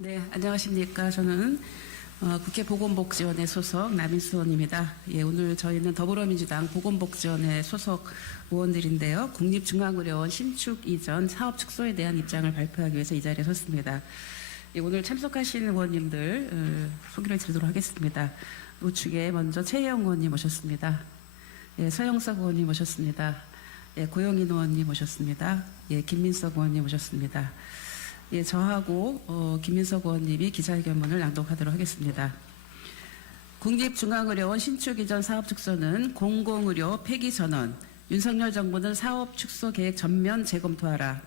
네, 안녕하십니까. 저는 국회 보건복지원의 소속 남인수 의원입니다. 예, 오늘 저희는 더불어민주당 보건복지원의 소속 의원들인데요. 국립중앙의료원 신축 이전 사업 축소에 대한 입장을 발표하기 위해서 이 자리에 섰습니다. 예, 오늘 참석하신 의원님들 소개를 드리도록 하겠습니다. 우측에 먼저 최혜영 의원님 모셨습니다. 예, 서영석 의원님 모셨습니다. 예, 고영인 의원님 모셨습니다. 예, 김민석 의원님 모셨습니다. 예, 저하고 김민석 의원님이 기자회견문을 낭독하도록 하겠습니다. 국립중앙의료원 신축 이전 사업 축소는 공공의료 폐기 전원, 윤석열 정부는 사업 축소 계획 전면 재검토하라.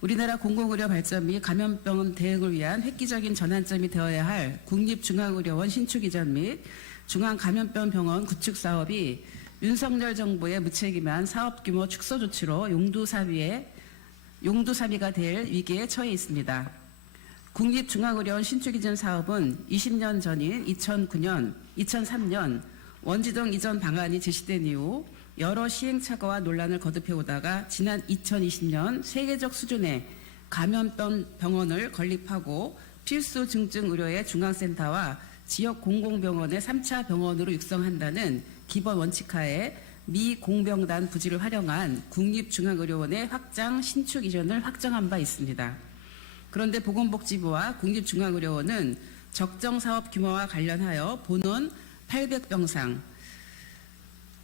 우리나라 공공의료 발전 및 감염병 대응을 위한 획기적인 전환점이 되어야 할 국립중앙의료원 신축 이전 및 중앙감염병병원 구축 사업이 윤석열 정부의 무책임한 사업 규모 축소 조치로 용두사미가 될 위기에 처해 있습니다. 국립중앙의료원 신축 이전 사업은 20년 전인 2009년, 2003년 원지동 이전 방안이 제시된 이후 여러 시행착오와 논란을 거듭해오다가 지난 2020년 세계적 수준의 감염병 병원을 건립하고 필수 중증 의료의 중앙센터와 지역 공공병원의 3차 병원으로 육성한다는 기본 원칙하에 미공병단 부지를 활용한 국립중앙의료원의 확장 신축 이전을 확정한 바 있습니다. 그런데 보건복지부와 국립중앙의료원은 적정사업 규모와 관련하여 본원 800병상,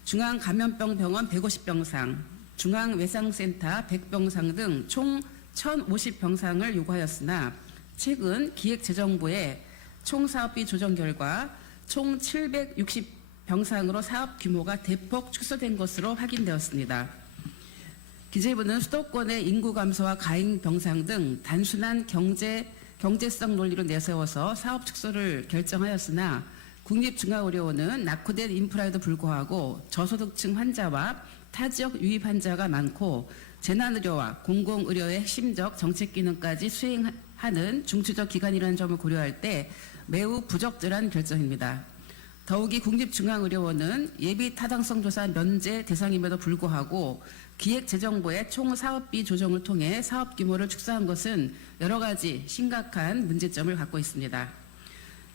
중앙감염병병원 150병상, 중앙외상센터 100병상 등 총 1050병상을 요구하였으나 최근 기획재정부의 총사업비 조정 결과 총 760병상으로 사업 규모가 대폭 축소된 것으로 확인되었습니다. 기재부는 수도권의 인구 감소와 가행 병상 등 단순한 경제성 논리로 내세워서 사업 축소를 결정하였으나 국립중앙의료원은 낙후된 인프라에도 불구하고 저소득층 환자와 타지역 유입 환자가 많고 재난의료와 공공의료의 핵심적 정책 기능까지 수행하는 중추적 기관이라는 점을 고려할 때 매우 부적절한 결정입니다. 더욱이 국립중앙의료원은 예비 타당성 조사 면제 대상임에도 불구하고 기획재정부의 총 사업비 조정을 통해 사업 규모를 축소한 것은 여러 가지 심각한 문제점을 갖고 있습니다.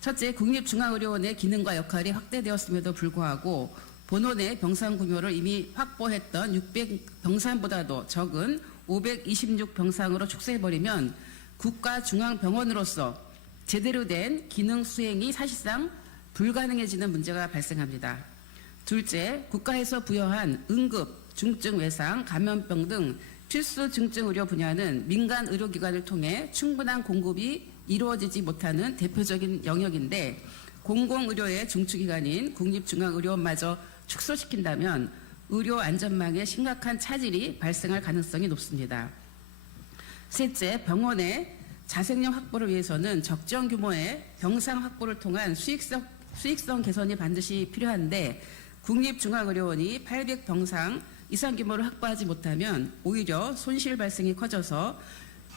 첫째, 국립중앙의료원의 기능과 역할이 확대되었음에도 불구하고 본원의 병상 규모를 이미 확보했던 600병상보다도 적은 526병상으로 축소해버리면 국가중앙병원으로서 제대로 된 기능 수행이 사실상 불가능해지는 문제가 발생합니다. 둘째, 국가에서 부여한 응급, 중증 외상, 감염병 등 필수 중증 의료 분야는 민간 의료기관을 통해 충분한 공급이 이루어지지 못하는 대표적인 영역인데 공공의료의 중추기관인 국립중앙의료원마저 축소시킨다면 의료 안전망에 심각한 차질이 발생할 가능성이 높습니다. 셋째, 병원의 자생력 확보를 위해서는 적정 규모의 병상 확보를 통한 수익성 개선이 반드시 필요한데 국립중앙의료원이 800병상 이상 규모를 확보하지 못하면 오히려 손실 발생이 커져서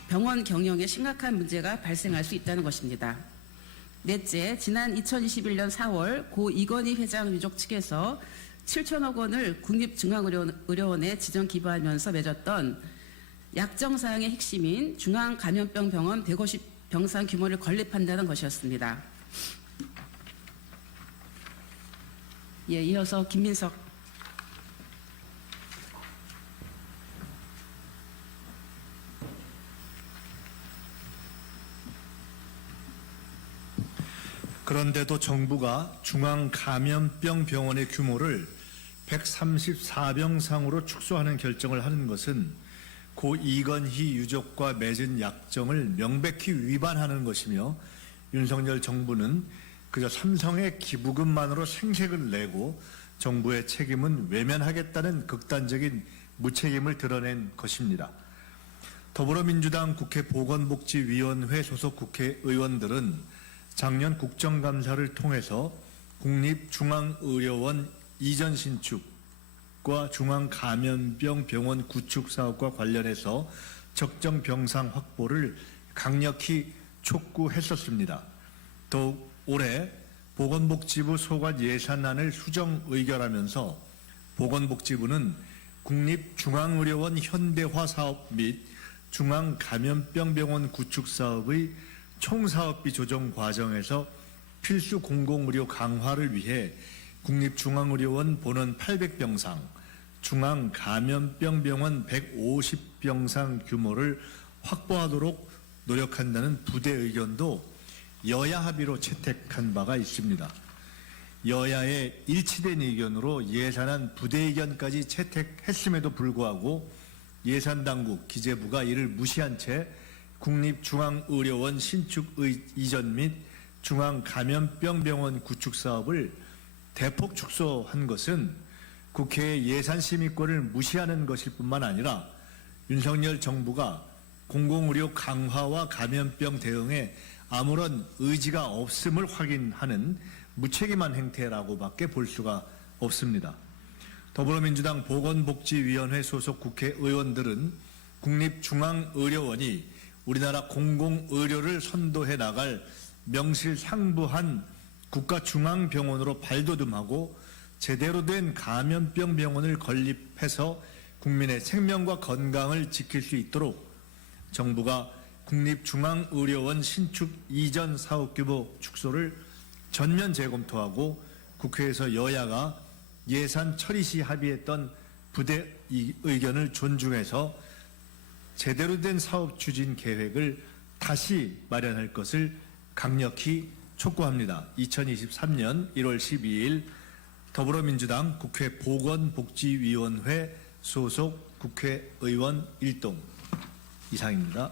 병원 경영에 심각한 문제가 발생할 수 있다는 것입니다. 넷째, 지난 2021년 4월 고 이건희 회장 유족 측에서 7천억 원을 국립중앙의료원에 지정 기부하면서 맺었던 약정사항의 핵심인 중앙감염병병원 150병상 규모를 건립한다는 것이었습니다. 예, 이어서 김민석. 그런데도 정부가 중앙감염병 병원의 규모를 134병상으로 축소하는 결정을 하는 것은 고 이건희 유족과 맺은 약정을 명백히 위반하는 것이며 윤석열 정부는 그저 삼성의 기부금만으로 생색을 내고 정부의 책임은 외면하겠다는 극단적인 무책임을 드러낸 것입니다. 더불어민주당 국회 보건복지위원회 소속 국회의원들은 작년 국정감사를 통해서 국립중앙의료원 이전 신축과 중앙감염병 병원 구축 사업과 관련해서 적정 병상 확보를 강력히 촉구했었습니다. 더욱 올해 보건복지부 소관 예산안을 수정 의결하면서 보건복지부는 국립중앙의료원 현대화 사업 및 중앙감염병병원 구축 사업의 총사업비 조정 과정에서 필수 공공의료 강화를 위해 국립중앙의료원 본원 800병상, 중앙감염병병원 150병상 규모를 확보하도록 노력한다는 부대 의견도 여야 합의로 채택한 바가 있습니다. 여야의 일치된 의견으로 예산안 부대 의견까지 채택했음에도 불구하고 예산당국, 기재부가 이를 무시한 채 국립중앙의료원 신축 이전 및 중앙감염병병원 구축 사업을 대폭 축소한 것은 국회의 예산심의권을 무시하는 것일 뿐만 아니라 윤석열 정부가 공공의료 강화와 감염병 대응에 아무런 의지가 없음을 확인하는 무책임한 행태라고밖에 볼 수가 없습니다. 더불어민주당 보건복지위원회 소속 국회의원들은 국립중앙의료원이 우리나라 공공의료를 선도해 나갈 명실상부한 국가중앙병원으로 발돋움하고 제대로 된 감염병 병원을 건립해서 국민의 생명과 건강을 지킬 수 있도록 정부가 국립중앙의료원 신축 이전 사업 규모 축소를 전면 재검토하고 국회에서 여야가 예산 처리 시 합의했던 부대 의견을 존중해서 제대로 된 사업 추진 계획을 다시 마련할 것을 강력히 촉구합니다. 2023년 1월 12일 더불어민주당 국회 보건복지위원회 소속 국회의원 일동 이상입니다.